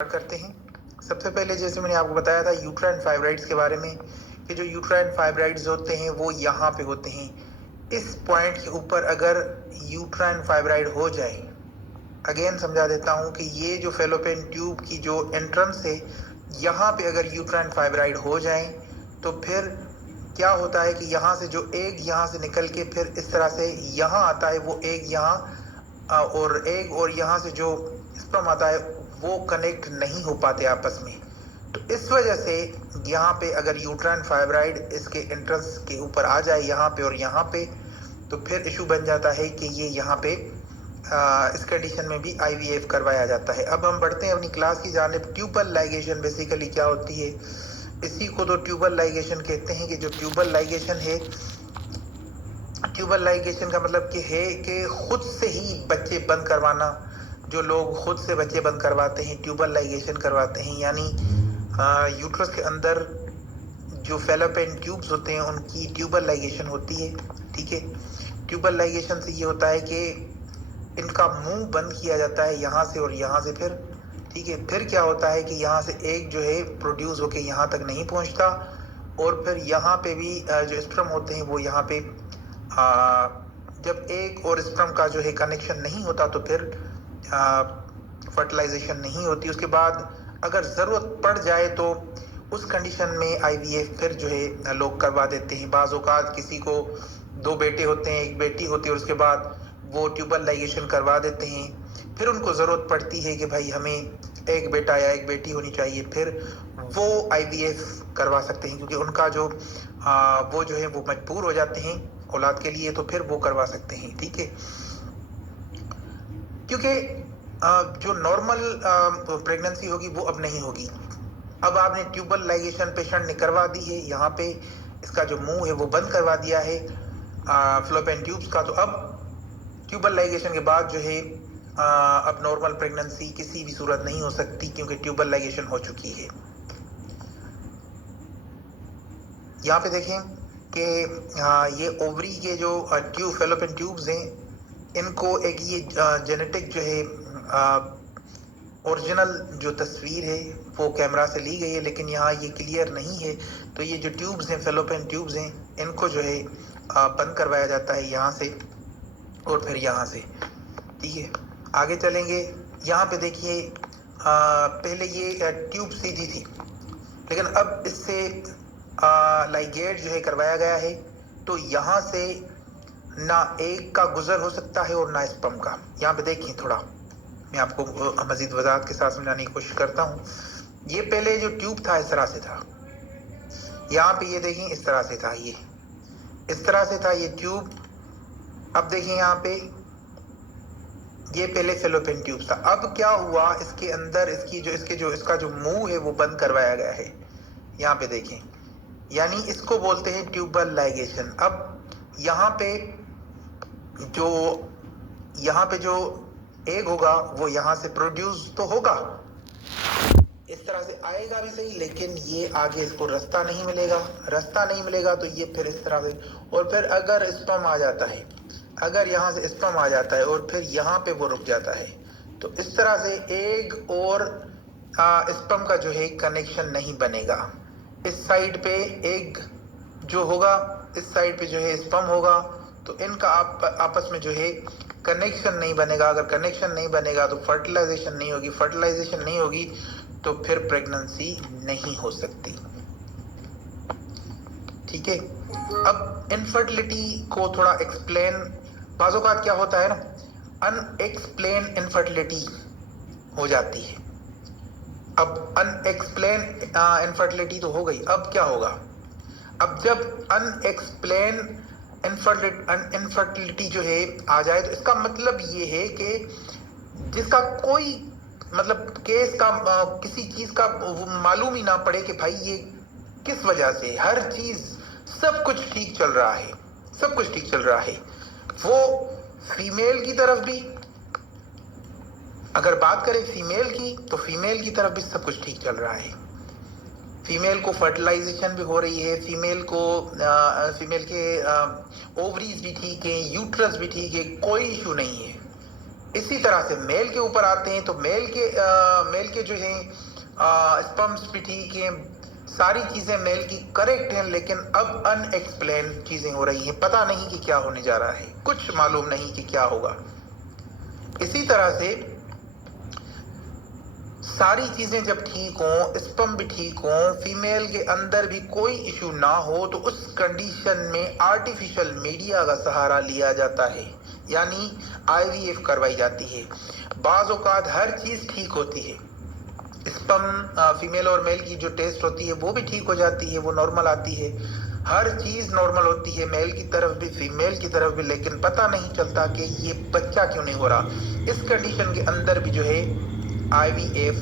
करते हैं। सबसे पहले जैसे मैंने आपको बताया था यूट्राइन फाइब्राइड्स के बारे में कि जो यूट्राइन फाइब्राइड्स होते हैं वो यहाँ पे होते हैं। इस पॉइंट के ऊपर अगर यूट्राइन फाइब्राइड हो जाए, अगेन समझा देता हूँ कि ये जो फेलोपियन ट्यूब की जो एंट्रेंस है यहाँ पे अगर यूट्राइन फाइब्राइड हो जाए तो फिर क्या होता है कि यहाँ से जो एग यहाँ से निकल के फिर इस तरह से यहाँ आता है, वो एग यहाँ और एग और यहाँ से जो स्पर्म आता है वो कनेक्ट नहीं हो पाते आपस में। तो इस वजह से यहाँ पे अगर यूट्राइन फाइब्राइड इसके एंट्रेंस के ऊपर आ जाए यहाँ पे और यहाँ पे, तो फिर इशू बन जाता है कि ये यहाँ पे इस कंडीशन में भी आईवीएफ करवाया जाता है। अब हम बढ़ते हैं अपनी क्लास की जानिब। ट्यूबल लाइगेशन बेसिकली क्या होती है, इसी को तो ट्यूबल लाइगेशन कहते हैं कि जो ट्यूबल लाइगेशन है, ट्यूबल लाइगेशन का मतलब कि है कि खुद से ही बच्चे बंद करवाना। जो लोग खुद से बच्चे बंद करवाते हैं ट्यूबल लाइगेशन करवाते हैं, यानी यूट्रस के अंदर जो फेलोपियन ट्यूब्स होते हैं उनकी ट्यूबल लाइगेशन होती है। ठीक है, ट्यूबल लाइगेशन से ये होता है कि इनका मुंह बंद किया जाता है यहाँ से और यहाँ से फिर। ठीक है, फिर क्या होता है कि यहाँ से एग जो है प्रोड्यूस होके यहाँ तक नहीं पहुँचता और फिर यहाँ पे भी जो स्पर्म होते हैं वो यहाँ पे जब एग और स्पर्म का जो है कनेक्शन नहीं होता तो फिर फर्टिलाइजेशन नहीं होती। उसके बाद अगर ज़रूरत पड़ जाए तो उस कंडीशन में आईवीएफ फिर जो है लोग करवा देते हैं। बाज़ औक़ात किसी को 2 बेटे होते हैं, 1 बेटी होती है और उसके बाद वो ट्यूबल लाइगेशन करवा देते हैं। फिर उनको ज़रूरत पड़ती है कि भाई हमें 1 बेटा या 1 बेटी होनी चाहिए, फिर वो आईवीएफ करवा सकते हैं क्योंकि उनका जो वो जो है वो मजबूर हो जाते हैं औलाद के लिए, तो फिर वो करवा सकते हैं। ठीक है, क्योंकि जो नॉर्मल प्रेगनेंसी होगी वो अब नहीं होगी। अब आपने ट्यूबल लाइगेशन पेशेंट ने करवा दी है, यहाँ पे इसका जो मुंह है वो बंद करवा दिया है फ्लोपियन ट्यूब्स का, तो अब ट्यूबल लाइगेशन के बाद जो है अब नॉर्मल प्रेगनेंसी किसी भी सूरत नहीं हो सकती क्योंकि ट्यूबल लाइगेशन हो चुकी है। यहाँ पे देखें कि ये ओवरी के जो फेलोपियन ट्यूब्स हैं, इनको एक ये जेनेटिक जो है ओरिजिनल जो तस्वीर है वो कैमरा से ली गई है, लेकिन यहाँ ये क्लियर नहीं है। तो ये जो ट्यूब्स हैं, फेलोपियन ट्यूब्स हैं, इनको जो है बंद करवाया जाता है यहाँ से और फिर यहाँ से। ठीक है, आगे चलेंगे। यहाँ पे देखिए पहले ये ट्यूब सीधी थी, लेकिन अब इससे लाइगेट जो है करवाया गया है, तो यहाँ से ना एग का गुजर हो सकता है और ना स्पर्म का। यहाँ पे देखिए, थोड़ा मैं आपको मजीद वजाहत के साथ समझाने की कोशिश करता हूँ। ये पहले जो ट्यूब था इस तरह से था, यहाँ पे ये देखिए इस तरह से था, ये इस तरह से था ये ट्यूब। अब देखिए यहाँ पे ये पहले फेलोपियन ट्यूब था। अब क्या हुआ, इसके अंदर इसका जो मुंह है वो बंद करवाया गया है। यहाँ पे देखें, यानी इसको बोलते हैं ट्यूबल लाइगेशन। अब यहाँ पे जो एग होगा वो यहाँ से प्रोड्यूस तो होगा, इस तरह से आएगा भी सही, लेकिन ये आगे इसको रास्ता नहीं मिलेगा तो ये फिर इस तरह से, और फिर अगर स्पर्म आ जाता है, अगर यहाँ से स्पर्म आ जाता है और फिर यहाँ पे वो रुक जाता है, तो इस तरह से एग और स्पर्म का जो है कनेक्शन नहीं बनेगा। इस साइड पे एग जो होगा, इस साइड पे जो है स्पर्म होगा, तो इनका आपस में जो है कनेक्शन नहीं बनेगा। अगर कनेक्शन नहीं बनेगा तो फर्टिलाइजेशन नहीं होगी तो फिर प्रेगनेंसी नहीं हो सकती। ठीक है, अब इनफर्टिलिटी को थोड़ा एक्सप्लेन, बाज़ों का क्या होता है ना, अनएक्सप्लेन इनफर्टिलिटी हो जाती है। अब अनएक्सप्लेन इनफर्टिलिटी तो हो गई, अब क्या होगा, अब जब अनएक्सप्लेन इनफर्टिलिटी जो है आ जाए, तो इसका मतलब ये है कि जिसका कोई मतलब केस का किसी चीज का मालूम ही ना पड़े कि भाई ये किस वजह से, हर चीज सब कुछ ठीक चल रहा है, वो फीमेल की तरफ भी, अगर बात करें फीमेल की, तो फीमेल की तरफ भी सब कुछ ठीक चल रहा है। फीमेल को फर्टिलाइजेशन भी हो रही है, फीमेल के ओवरीज भी ठीक है, यूट्रस भी ठीक है, कोई इशू नहीं है। इसी तरह से मेल के ऊपर आते हैं तो मेल के जो है स्पर्म्स भी ठीक है, सारी चीजें मेल की करेक्ट हैं, लेकिन अब अनएक्सप्लेन चीजें हो रही हैं, पता नहीं कि क्या होने जा रहा है, कुछ मालूम नहीं कि क्या होगा। इसी तरह से सारी चीजें जब ठीक हों, स्पर्म भी ठीक हों, फीमेल के अंदर भी कोई इशू ना हो, तो उस कंडीशन में आर्टिफिशियल मीडिया का सहारा लिया जाता है, यानी आईवीएफ करवाई जाती है। बाज़ औक़ात हर चीज ठीक होती है, स्पर्म फीमेल और मेल की जो टेस्ट होती है वो भी ठीक हो जाती है, वो नॉर्मल आती है, हर चीज नॉर्मल होती है, मेल की तरफ भी फीमेल की तरफ भी, लेकिन पता नहीं चलता कि ये बच्चा क्यों नहीं हो रहा। इस कंडीशन के अंदर भी जो है आईवीएफ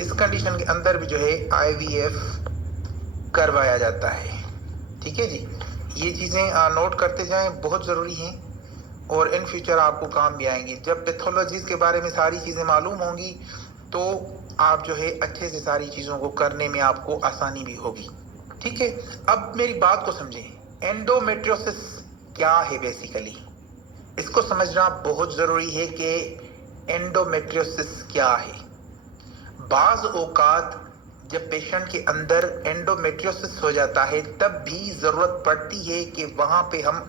इस कंडीशन के अंदर भी जो है आईवीएफ करवाया जाता है। ठीक है जी, ये चीजें नोट करते जाएं, बहुत जरूरी हैं और इन फ्यूचर आपको काम भी आएंगी। जब पैथोलॉजीज के बारे में सारी चीजें मालूम होंगी तो आप जो है अच्छे से सारी चीजों को करने में आपको आसानी भी होगी। ठीक है, अब मेरी बात को समझें, एंडोमेट्रियोसिस क्या है बेसिकली, इसको समझना बहुत जरूरी है कि एंडोमेट्रियोसिस क्या है। बाज औकात जब पेशेंट के अंदर एंडोमेट्रियोसिस हो जाता है तब भी जरूरत पड़ती है कि वहां पे हम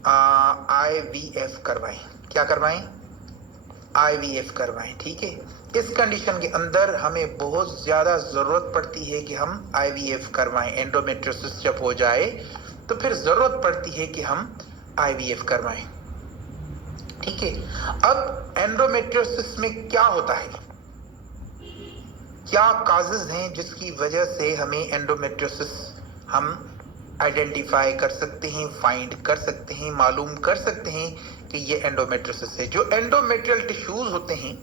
आईवीएफ करवाएं। क्या करवाएं? आईवीएफ करवाएं। ठीक है, इस कंडीशन के अंदर हमें बहुत ज्यादा जरूरत पड़ती है कि हम आईवीएफ करवाएं। एंडोमेट्रियोसिस जब हो जाए तो फिर जरूरत पड़ती है कि हम आईवीएफ करवाएं। ठीक है, अब एंडोमेट्रियोसिस में क्या होता है, क्या काजेज हैं जिसकी वजह से हमें एंडोमेट्रियोसिस हम आइडेंटिफाई कर सकते हैं, फाइंड कर सकते हैं, मालूम कर सकते हैं कि ये एंडोमेट्रियोसिस है। जो एंडोमेट्रियल टिश्यूज होते हैं,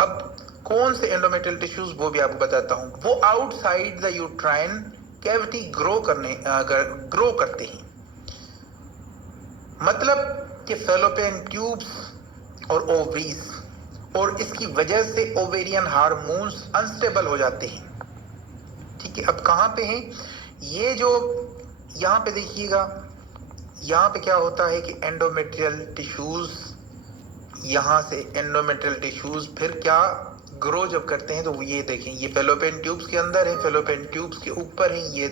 अब कौन से एंडोमेट्रियल टिश्यूज वो भी आपको बताता हूं, वो outside the uterine cavity grow करते हैं। मतलब कि फैलोपियन ट्यूब्स और ओवरीज, और इसकी वजह से ओवेरियन हार्मोन्स अनस्टेबल हो जाते हैं। ठीक है, अब कहां पे हैं ये, जो यहां पे देखिएगा, यहां पे क्या होता है कि एंडोमेट्रियल टिश्यूज, यहां से एंडोमेट्रियल टिश्यूज फिर क्या ग्रो जब करते हैं, तो ये देखें, ये फैलोपियन ट्यूब्स के अंदर है, फैलोपियन ट्यूब्स के ऊपर है, ये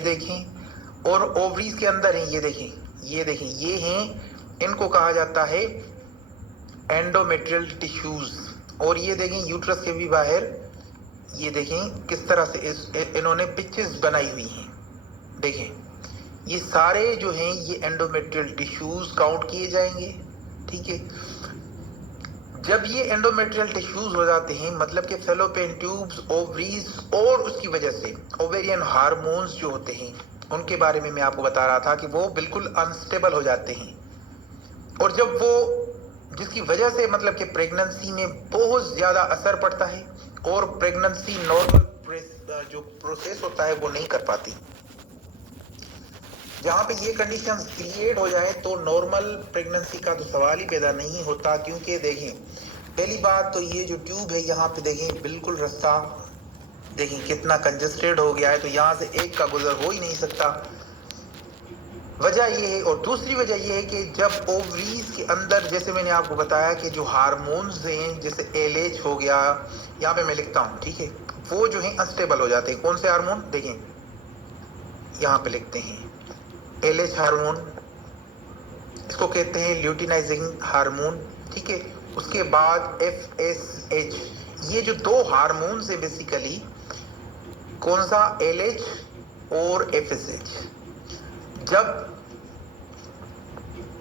देखें, और ओवरीज के अंदर है, ये देखें, ये हैं, इनको कहा जाता है एंडोमेट्रियल टिश्यूज। और ये देखें यूट्रस के भी बाहर, ये देखें किस तरह से इन्होंने पिचेस बनाई हुई हैं। देखें, ये सारे जो हैं ये एंडोमेट्रियल टिश्यूज काउंट किए जाएंगे। ठीक है, जब ये एंडोमेट्रियल टिश्यूज हो जाते हैं, मतलब कि फैलोपियन ट्यूब्स, ओवरीज, और उसकी वजह से ओवेरियन हार्मोन्स जो होते हैं, उनके बारे में मैं आपको बता रहा था कि वो बिल्कुल अनस्टेबल हो जाते हैं, और जब वो, जिसकी वजह से मतलब कि प्रेगनेंसी में बहुत ज्यादा असर पड़ता है, और प्रेगनेंसी नॉर्मल जो प्रोसेस होता है वो नहीं कर पाती। जहां पे ये कंडीशंस क्रिएट हो जाए तो नॉर्मल प्रेगनेंसी का तो सवाल ही पैदा नहीं होता, क्योंकि देखें, पहली बात तो ये जो ट्यूब है यहाँ पे देखें, बिल्कुल रास्ता देखें कितना कंजेस्टेड हो गया है, तो यहाँ से एक का गुजर हो ही नहीं सकता। वजह ये है, और दूसरी वजह ये है कि जब ओवरीज के अंदर, जैसे मैंने आपको बताया कि जो हार्मोन्स हैं, जैसे एलएच हो गया, यहाँ पे मैं लिखता हूँ, ठीक है, वो जो है अनस्टेबल हो जाते हैं। कौन से हार्मोन, देखें यहाँ पे लिखते हैं, एलएच हार्मोन, इसको कहते हैं ल्यूटिनाइजिंग हार्मोन। ठीक है, उसके बाद एफएसएच, ये जो दो हार्मोन्स है बेसिकली, कौन सा, एलएच और एफएसएच। जब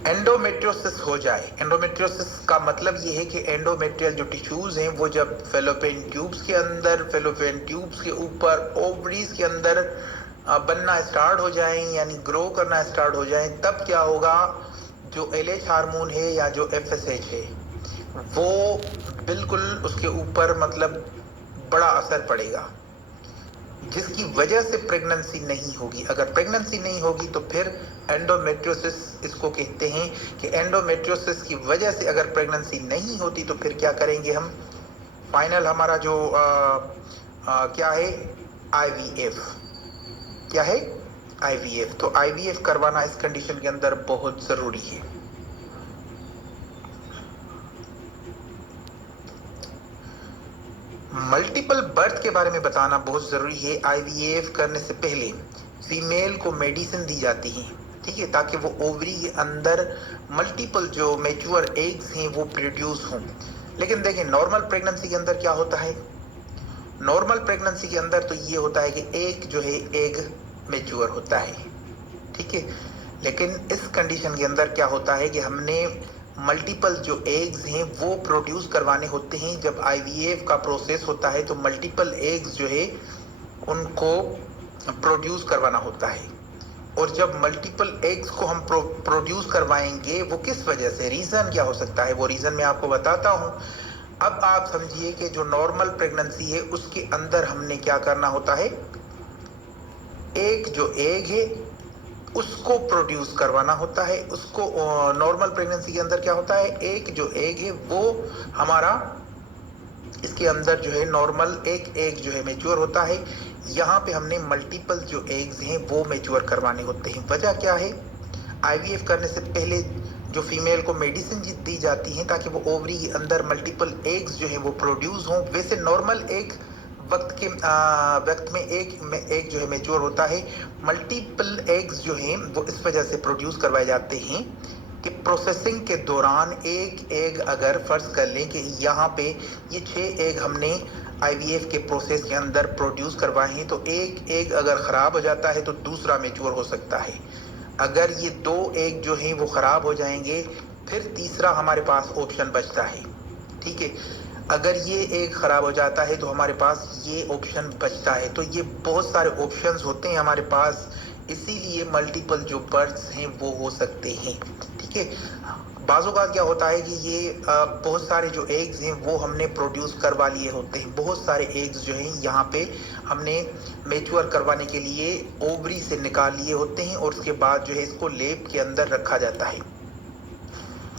एंडोमेट्रियोसिस हो जाए, एंडोमेट्रियोसिस का मतलब ये है कि एंडोमेट्रियल जो टिश्यूज हैं वो जब फैलोपियन ट्यूब्स के अंदर, फैलोपियन ट्यूब्स के ऊपर, ओवरीज के अंदर बनना स्टार्ट हो जाएं, यानी ग्रो करना स्टार्ट हो जाएं, तब क्या होगा, जो एलएच हार्मोन है या जो एफएसएच है वो बिल्कुल उसके ऊपर मतलब बड़ा असर पड़ेगा, जिसकी वजह से प्रेगनेंसी नहीं होगी। अगर प्रेगनेंसी नहीं होगी तो फिर एंडोमेट्रियोसिस इसको कहते हैं, कि एंडोमेट्रियोसिस की वजह से अगर प्रेगनेंसी नहीं होती तो फिर क्या करेंगे हम, फाइनल हमारा जो क्या है, आईवीएफ। क्या है, IVF। तो IVF करवाना इस कंडीशन के अंदर बहुत जरूरी है। मल्टीपल बर्थ के बारे में बताना बहुत जरूरी है। IVF करने से पहले फीमेल को मेडिसिन दी जाती है, ठीक है, ताकि वो ओवरी के अंदर मल्टीपल जो मैच्योर एग्स हैं वो प्रोड्यूस हों। लेकिन देखिए नॉर्मल प्रेगनेंसी के अंदर क्या होता है, नॉर्मल प्रेगनेंसी के अंदर तो ये होता है कि एक जो है एग मैच्योर होता है, ठीक है। लेकिन इस कंडीशन के अंदर क्या होता है कि हमने मल्टीपल जो एग्स हैं वो प्रोड्यूस करवाने होते हैं। जब IVF का प्रोसेस होता है तो मल्टीपल एग्स जो है उनको प्रोड्यूस करवाना होता है। और जब मल्टीपल एग्स को हम प्रोड्यूस करवाएंगे, वो किस वजह से, रीजन क्या हो सकता है, वो रीजन मैं आपको बताता हूं। अब आप समझिए कि जो नॉर्मल प्रेगनेंसी है उसके अंदर हमने क्या करना होता है, एक जो एग है उसको प्रोड्यूस करवाना होता है। उसको नॉर्मल प्रेगनेंसी के अंदर क्या होता है, एक जो एग है वो हमारा इसके अंदर जो है नॉर्मल एक एग जो है मैच्योर होता है। यहाँ पे हमने मल्टीपल जो एग्स हैं वो मैच्योर करवाने होते हैं। वजह क्या है, IVF करने से पहले जो फीमेल को मेडिसिन दी जाती है ताकि वो ओवरी के अंदर मल्टीपल एग्स जो है वो प्रोड्यूस हों। वैसे नॉर्मल एक वक्त में एक जो है मैच्योर होता है। मल्टीपल एग्स जो हैं वो इस वजह से प्रोड्यूस करवाए जाते हैं कि प्रोसेसिंग के दौरान एक एग, अगर फर्ज कर लें कि यहाँ पे ये 6 एग हमने IVF के प्रोसेस के अंदर प्रोड्यूस करवाए हैं, तो एक एग अगर ख़राब हो जाता है तो दूसरा मैच्योर हो सकता है। अगर ये 2 एग जो हैं वो ख़राब हो जाएंगे, फिर तीसरा हमारे पास ऑप्शन बचता है, ठीक है। अगर ये एग ख़राब हो जाता है तो हमारे पास ये ऑप्शन बचता है। तो ये बहुत सारे ऑप्शंस होते हैं हमारे पास, इसीलिए मल्टीपल जो बर्थ्स हैं वो हो सकते हैं, ठीक है। बाज़ औक़ात क्या होता है कि ये बहुत सारे जो एग्स हैं वो हमने प्रोड्यूस करवा लिए होते हैं। बहुत सारे एग्स जो हैं यहाँ पे हमने मैच्योर करवाने के लिए ओवरी से निकाल लिए होते हैं और उसके बाद जो है इसको लेब के अंदर रखा जाता है।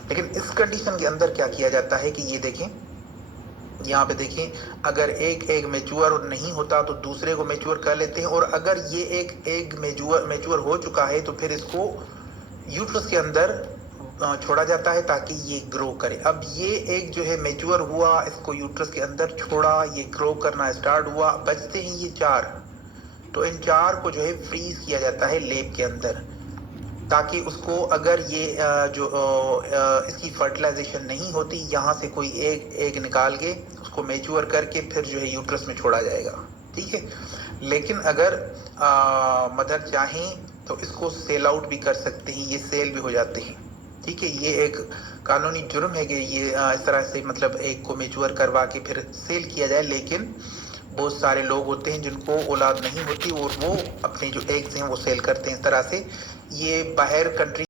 लेकिन इस कंडीशन के अंदर क्या किया जाता है कि ये देखें, यहाँ पे देखें, अगर एक एग मैच्योर नहीं होता तो दूसरे को मैच्योर कर लेते हैं, और अगर ये एक एग मैच्योर हो चुका है तो फिर इसको यूट्रस के अंदर छोड़ा जाता है ताकि ये ग्रो करे। अब ये एक जो है मैच्योर हुआ, इसको यूट्रस के अंदर छोड़ा, ये ग्रो करना स्टार्ट हुआ, बचते हैं ये 4। तो इन 4 को जो है फ्रीज किया जाता है लेब के अंदर, ताकि उसको अगर ये इसकी फर्टिलाइजेशन नहीं होती, यहाँ से कोई एग निकाल के उसको मैच्योर करके फिर जो है यूट्रस में छोड़ा जाएगा, ठीक है। लेकिन अगर मदर चाहें तो इसको सेल आउट भी कर सकते हैं, ये सेल भी हो जाते हैं, ठीक है। ये एक कानूनी जुर्म है कि ये इस तरह से मतलब एग को मैच्योर करवा के फिर सेल किया जाए। लेकिन बहुत सारे लोग होते हैं जिनको औलाद नहीं होती और वो अपने जो एग्स हैं वो सेल करते हैं। इस तरह से ये बाहर कंट्री